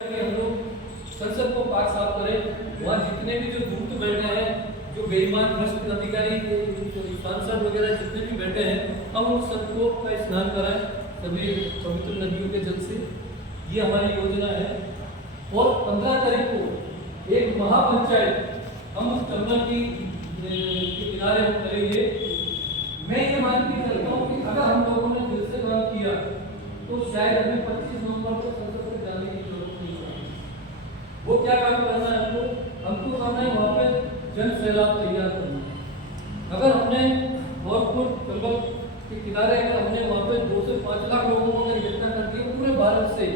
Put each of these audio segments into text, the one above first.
कि हम लोग संसद को पाक साफ करें, वहाँ जितने भी जो धूर्त बैठे हैं, जो बेईमान भ्रष्ट अधिकारी सांसद वगैरह जितने भी बैठे हैं, हम उन सबको का स्नान कराएं सभी पवित्र नदियों के जल से। ये हमारी योजना है। और 15 तारीख को एक महापंचायत हम उस चंबल की किनारे करेंगे। मैं ये मान के चलता हूँ कि अगर हम लोगों ने दिल से काम किया तो शायद हमें 25 नवंबर को संसद में जाने की जरूरत नहीं है। वो क्या काम करना है हमको करना है वहाँ पे जन सैलाब तैयार करना है। अगर हमने गोरखपुर चंबल के किनारे अगर हमने वहाँ पे 2 से 5 लाख लोगों को अगर इकट्ठा कर दिया पूरे भारत से,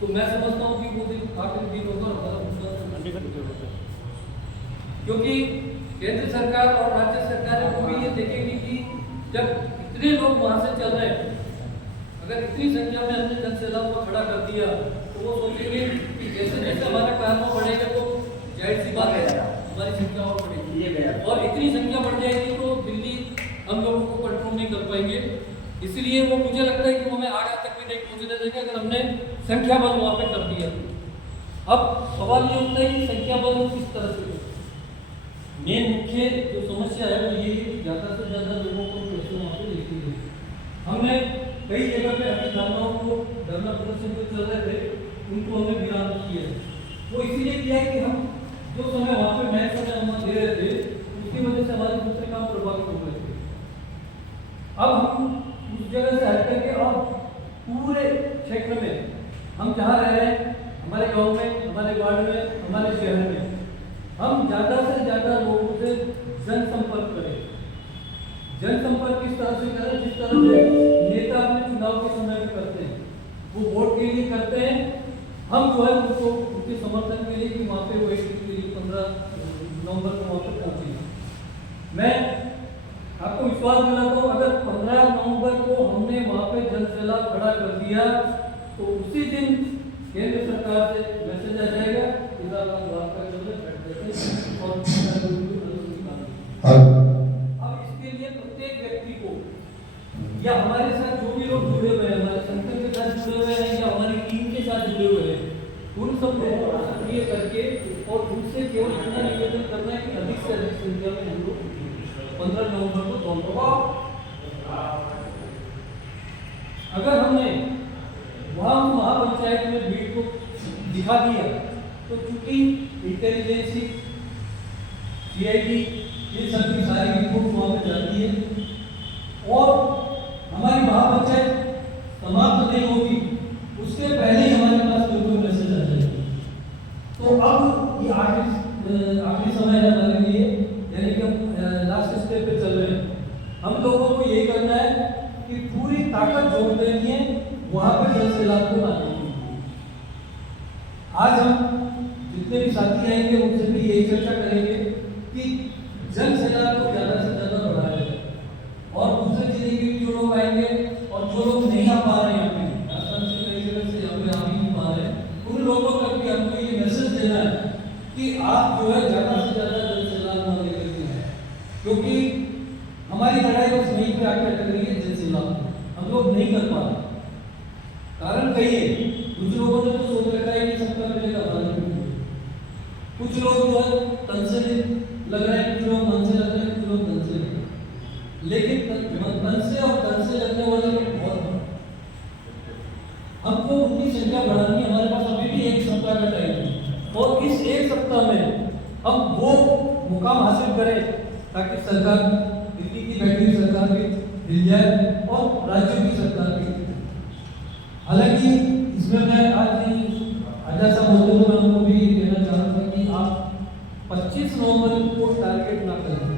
तो मैं समझता हूँ कि वो दिन आखिरी दिन होगा हमारा। क्योंकि केंद्र सरकार और राज्य सरकारें को भी ये देखेंगी कि जब इतने लोग वहाँ से चल रहे हैं, अगर इतनी संख्या में हमने जन सैलाब को खड़ा कर दिया तो वो सोचेंगे कि जैसे जैसे हमारा कारनामा बढ़ेगा तो जाहिर सी बात है हमारी संख्या और बढ़ेगी, और इतनी संख्या बढ़ जाएगी तो दिल्ली हम लोगों को कंट्रोल नहीं कर पाएंगे। इसलिए वो मुझे लगता है कि वो हमें आगे तक भी नहीं पहुंचने देंगे अगर हमने संख्या बल वहाँ पे कर दिया। अब सवाल ये उठता है कि संख्या बल किस तरह से। मेन मुख्य जो समस्या है वो ये है कि ज़्यादा से ज़्यादा लोगों को कैसे वहाँ पे लेके गए। हमने कई जगह पे अपनी धारणाओं को धरना प्रदर्शन जो चल रहे थे उनको हमने विराम किया। वो इसीलिए किया है कि हम जो समय वहाँ पे नए समय हम दे रहे थे उसकी वजह से हमारे दूसरे काम प्रभावित हो गए थे। अब हम उस जगह से हट करके अब पूरे क्षेत्र में हम जहाँ रह रहे हैं, हमारे गांव में, हमारे वार्ड में, हमारे शहर में, हम ज़्यादा से ज़्यादा लोगों से जनसंपर्क करें। जनसंपर्क किस तरह से करें? जिस तरह से नेता अपने चुनाव के समय में करते हैं, वो वोट के लिए करते हैं, हम जो है उनको उनके समर्थन के लिए कि वहाँ पे वेट के लिए 15 नवंबर को वहाँ पे पहुँचे। मैं आपको विश्वास दिलाता हूँ अगर 15 नवंबर को हमने वहाँ पे जन सैलाब खड़ा कर दिया तो उसी दिन केंद्र सरकार से मैसेज आ जाएगा अब इसके लिए प्रत्येक व्यक्ति को या हमारे साथ जो भी लोग जुड़े हुए हैं, हमारे संगठन के साथ जुड़े हुए हैं या हमारी टीम के साथ जुड़े हुए हैं, उन सब लोगों को सक्रिय करके और उनसे केवल इतना निवेदन करना है कि अधिक से अधिक संख्या में हम लोग 15 नवंबर को दौड़। अगर हमने वहाँ महापंचायत में भीड़ को दिखा दिया तो चूंकि इंटेलिजेंसी सीआईडी ये सभी सारी रिपोर्ट वहाँ पे जाती है और हमारी महापंचायत समाप्त नहीं होगी उसके पहले ही हमारे पास कोई मैसेज आ जाएगा। तो अब ये आखिरी समय है हमारे लिए, यानी कि हम लास्ट स्टेप पे चल रहे हैं। हम लोगों को यही करना है कि पूरी ताकत जोड़ देनी है वहाँ पर जन सैलाब को लाने के लिए। आज हम जितने भी साथी आएंगे उनसे भी यही चर्चा करेंगे कि जन सैलाब को ज़्यादा से ज़्यादा बढ़ाया जाए, और दूसरे जिले के जो लोग आएंगे और जो लोग नहीं आ पा रहे हैं यहाँ पे राजस्थान से कई जगह से यहाँ पे आ ही नहीं पा रहे हैं, उन लोगों तक भी हमको ये मैसेज देना है कि आप जो है ज़्यादा से ज़्यादा जन सैलाब न लेकर के आए, क्योंकि हमारी लड़ाई बस वहीं पे आके अटक रही है। जन सैलाब हम लोग नहीं कर पा रहे, कारण कही है कुछ लोगों ने तो सोच रखा है कि सबका मिलेगा भारत में, कुछ लोग जो है तन से लग रहे हैं, कुछ लोग मन से लग रहे हैं, कुछ लोग धन से लग रहे हैं, लेकिन मन से और धन से लगने वाले लोग बहुत हैं। हमको उनकी संख्या बढ़ानी है। हमारे पास अभी भी 1 सप्ताह का टाइम है और इस 1 सप्ताह में हम वो मुकाम हासिल करें ताकि सरकार दिल्ली की बैठी हुई सरकार भी हिल जाए और राज्य की सरकार भी। हालांकि इसमें मैं आज ऐसा बोलते हुए मैं उनको भी कहना चाह रहा था कि आप 25 नवंबर को टारगेट ना करें,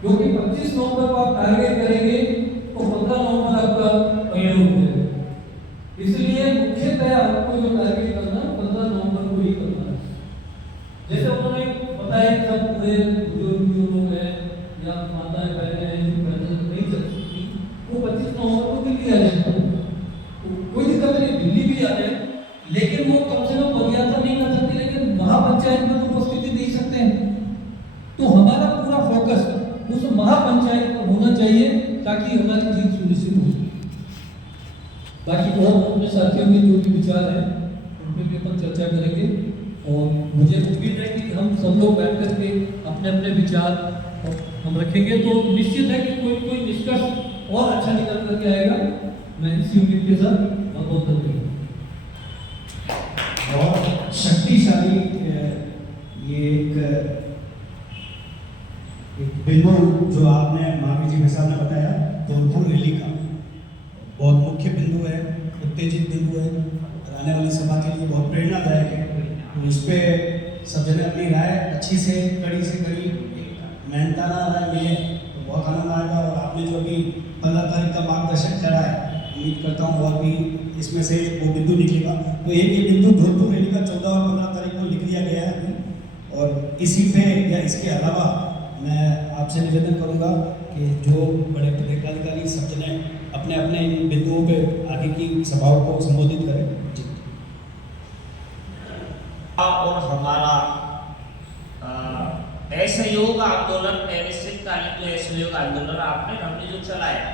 क्योंकि 25 नवंबर को आप टारगेट करेंगे तो 15 नवंबर आपका पहिया हो जाएगा। इसलिए मुख्यतः आपको जो टारगेट करना है 15 नवंबर को ही करना है। जैसे उन्होंने बताया कि सब पूरे जो लोग हैं या माताएं बहनें हैं जो पैदल नहीं चल सकती वो 25 नवंबर को दिल्ली आ जाएगा, कोई दिक्कत नहीं, दिल्ली भी आ जाए, लेकिन वो कम से कम पदयात्रा नहीं कर सकते, लेकिन महापंचायत में तो उपस्थिति दे सकते हैं। तो हमारा पूरा फोकस उस महापंचायत पर होना चाहिए ताकि हमारी जीत सुनिश्चित हो। बाकी और अपने साथियों के जो भी विचार हैं उन पर भी अपन चर्चा करेंगे। और मुझे उम्मीद है कि हम सब लोग बैठ कर के अपने अपने विचार हम रखेंगे तो निश्चित है कि कोई निष्कर्ष और अच्छा निकल करके आएगा। मैं इसी उम्मीद के साथ बहुत धन्यवाद। बहुत शक्तिशाली ये एक बिंदु जो आपने मावी जी साहब ने बताया, धौलपुर रैली का बहुत मुख्य बिंदु है, उत्तेजित बिंदु है और आने वाली सभा के लिए बहुत प्रेरणादायक है। तो इस पे सब जने अपनी राय अच्छी से कड़ी मेहनताना राय मिले तो बहुत आनंद आएगा। और आपने जो अभी 15 तारीख का मार्गदर्शन करा है, उम्मीद करता हूँ और भी इसमें से वो बिंदु निकलेगा। तो एक ये बिंदु धौलपुर रैली का 14 और 15 तारीख को लिख दिया गया है अभी। और इसी पे या इसके अलावा मैं आपसे निवेदन करूंगा कि जो बड़े पदाधिकारी सब जने अपने अपने इन बिंदुओं पे आगे की सभाओं को संबोधित करें। जी। और हमारा असहयोग आंदोलन, अनिश्चितकालीन जो असहयोग आंदोलन आपने हमने जो चलाया,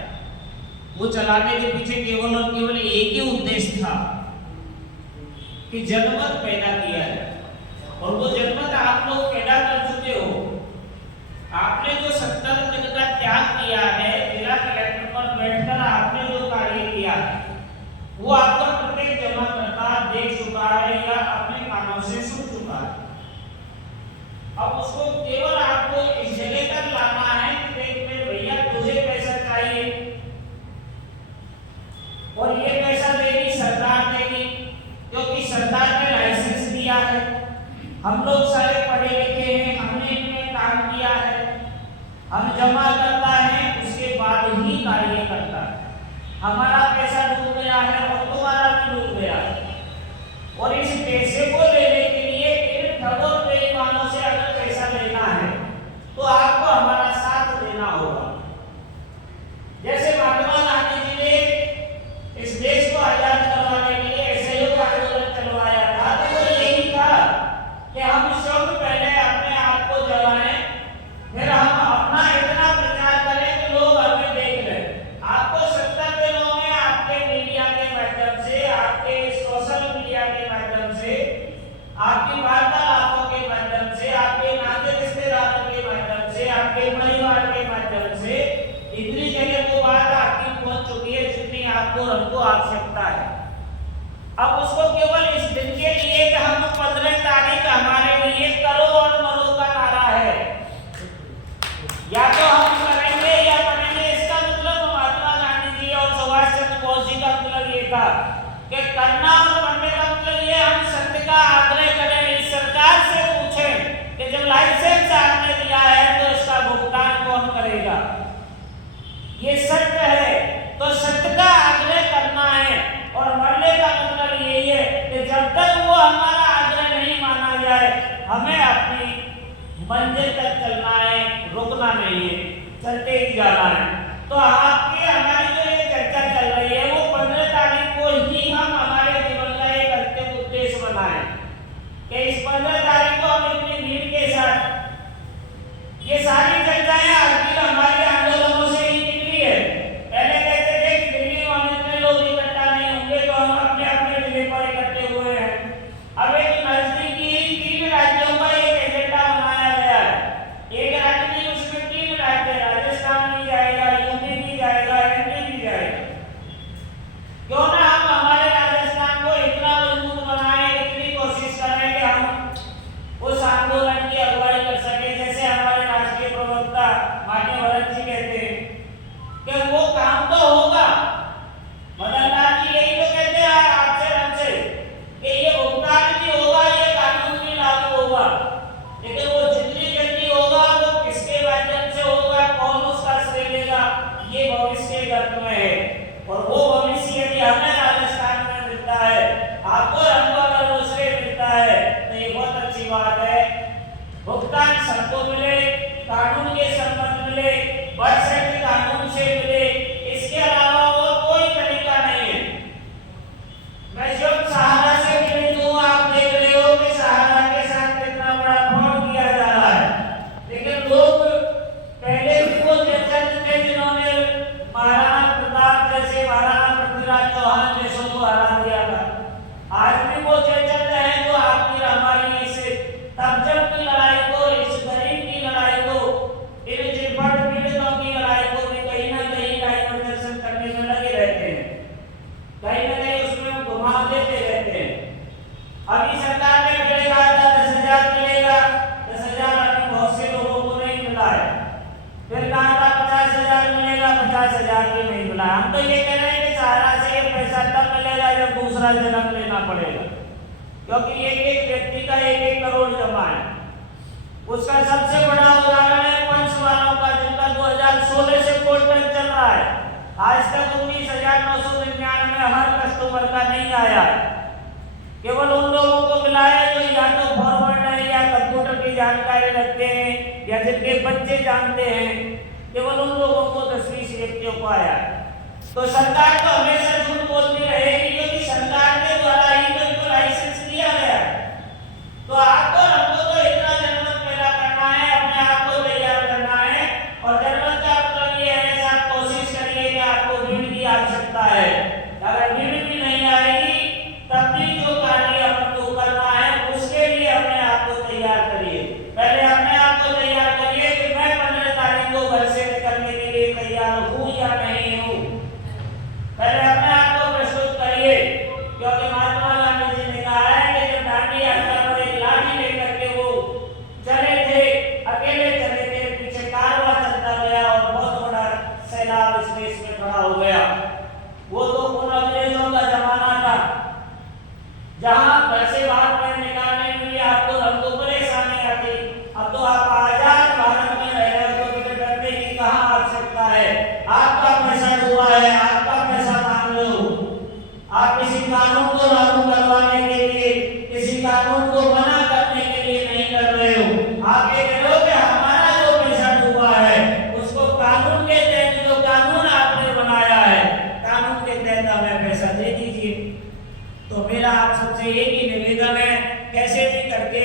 वो चलाने के पीछे केवल और केवल एक ही उद्देश्य था कि जनमत पैदा किया है। और वो जनमत आप लोग पैदा कर चुके हो। आपने जो 70 दिन का त्याग किया है, जिला कलेक्टर पर बैठकर आपने जो कार्य किया है, वो आपका प्रत्येक जमाकर्ता देख चुका है या अपने कानों से सुन चुका है। अब उसको केवल आपको इस जगह तक लाना है कि देख में भैया तुझे पैसा चाहिए और ये पैसा देगी सरकार देगी, क्योंकि सरकार ने लाइसेंस दिया है। हम लोग सारे पढ़े लिखे हैं, हमने इनमें काम किया है, हम जमा करता है, उसके बाद ही कार्य करता है। हमारा पैसा डूब गया है और तुम्हारा भी डूब गया है। और इस पैसे को लेने के लिए इन ठगों बेईमानों से अगर पैसा लेना है तो आपको हमारा साथ देना होगा। जैसे महात्मा गांधी जी ने इस देश को आजाद करवाने के लिए असहयोग आंदोलन चलवाया था, तो वो यही था कि हम सब पहले अपने आप को जलाएं, फिर हम अपना इतना प्रचार करें कि लोग हमें देख लें। आपको 70 दिनों में आपके मीडिया के माध्यम से, आपके सोशल मीडिया के माध्यम से, आपकी वार्तालापों के माध्यम से, आपके नाते रिश्तेदारों के माध्यम से, आपके परिवार के माध्यम से इतनी जगह वो बात आपकी पहुंच चुकी है जितनी आपको हमको आवश्यकता है। अब उसको केवल इस दिन के लिए कि हम 15 तारीख हमारे लिए करो और मरो का नारा है, या तो हम करेंगे या करेंगे। इसका मतलब महात्मा गांधी जी और सुभाष चंद्र बोस जी का मतलब ये था कि करना और बनने का मतलब ये हम सत्य का आग्रह करें, इस सरकार से पूछें कि जब लाइसेंस आपने दिया है तो इसका भुगतान कौन करेगा। ये सत्य है तो सत्य का आग्रह करना है। और मरने का मतलब यही है कि जब तक वो हमारा आग्रह नहीं माना जाए, हमें अपनी मंजिल तक चलना है, रुकना नहीं है, चलते ही जाना है। तो आपकी हमारी जो ये चर्चा चल रही है वो 15 तारीख को ही हम हमारे जीवन का एक अंतिम उद्देश्य बनाए कि इस 15 तारीख को हम इतनी भीड़ के साथ, ये सारी चर्चाएं आखिर हमारे आंदोलनों से ही निकली है। पहले कहते थे कि दिल्ली में इतने लोग इकट्ठा नहीं होंगे तो हम अपने अपने जिले पर इकट्ठे हुए हैं। अब एक नजदीकी 3 राज्यों का एक एजेंडा बनाया गया है। एक राज्य नहीं, उसमें 3 राज्य, राजस्थान भी जाएगा, यूपी भी जाएगा, एमपी भी जाएगा। क्यों ना हम हमारे राजस्थान को इतना मजबूत बनाएं, इतनी कोशिश करें कि हम उस आंदोलन की अगुवाई कर सके। जैसे हमारे राष्ट्रीय प्रवक्ता दूसरा जन्म लेना पड़ेगा, क्योंकि एक एक व्यक्ति का 1-1 करोड़ जमा है। उसका सबसे बड़ा उदाहरण है पंच वालों का, जिनका 2016 से पोर्टल चल रहा है। आज तक 19,999 हर कस्टमर का नहीं आया है। केवल उन लोगों को मिला है जो या तो फॉरवर्ड है या कंप्यूटर की जानकारी रखते हैं या जिनके बच्चे जानते हैं। केवल उन लोगों को 10-20 व्यक्तियों को आया है। तो सरकार तो हमेशा झूठ बोलती रहेगी, क्योंकि सरकार के द्वारा ही तो इनको लाइसेंस दिया गया है। तो आपको हमको तो इतना जनमत पैदा करना है, अपने आप को तैयार करना है। और जनमत का मतलब ये है कि आप कोशिश करिए कि आपको ऋण की आवश्यकता है। अगर ऋण भी नहीं आएगी तब भी जो कार्य अपन को करना है उसके लिए अपने आप को तैयार करिए। पहले अपने आप को तैयार करिए कि मैं 15 तारीख को घर से निकलने के लिए तैयार हूँ या नहीं हूँ। पहले अपने आप को प्रस्तुत करिए, क्योंकि महात्मा गांधी जी ने कहा है कि जब दांडी यात्रा पर एक लाठी लेकर के वो चले थे, अकेले चले थे, पीछे कारवां चलता गया और बहुत बड़ा सैलाब इस देश में खड़ा हो गया। वो तो उन अंग्रेजों का जमाना था, जहां घर से बाहर पैर निकालने के लिए आपको हमको परेशानी आती। अब तो आप आजाद भारत में रह रहे हो, तो फिर डरने की कहाँ आवश्यकता है। आपका पैसा डूबा है, आपका पैसा मांग रहे हो। आप किसी कानून को लागू करवाने के लिए, किसी कानून को मना करने के लिए नहीं कर रहे हो। आप ये कह रहे हो कि हमारा जो पैसा डूबा है उसको कानून के तहत, जो कानून आपने बनाया है, कानून के तहत हमें पैसा दे दीजिए। तो मेरा आप सबसे एक ही निवेदन है, कैसे भी करके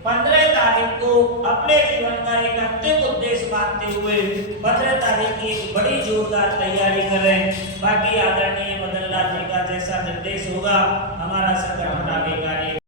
15 तारीख को अपने जीवन का एक अंतिम उद्देश्य मानते हुए 15 तारीख की एक बड़ी जोरदार तैयारी करें। बाकी आदरणीय मदन लाल जी का जैसा निर्देश होगा, हमारा संगठन आगे कार्य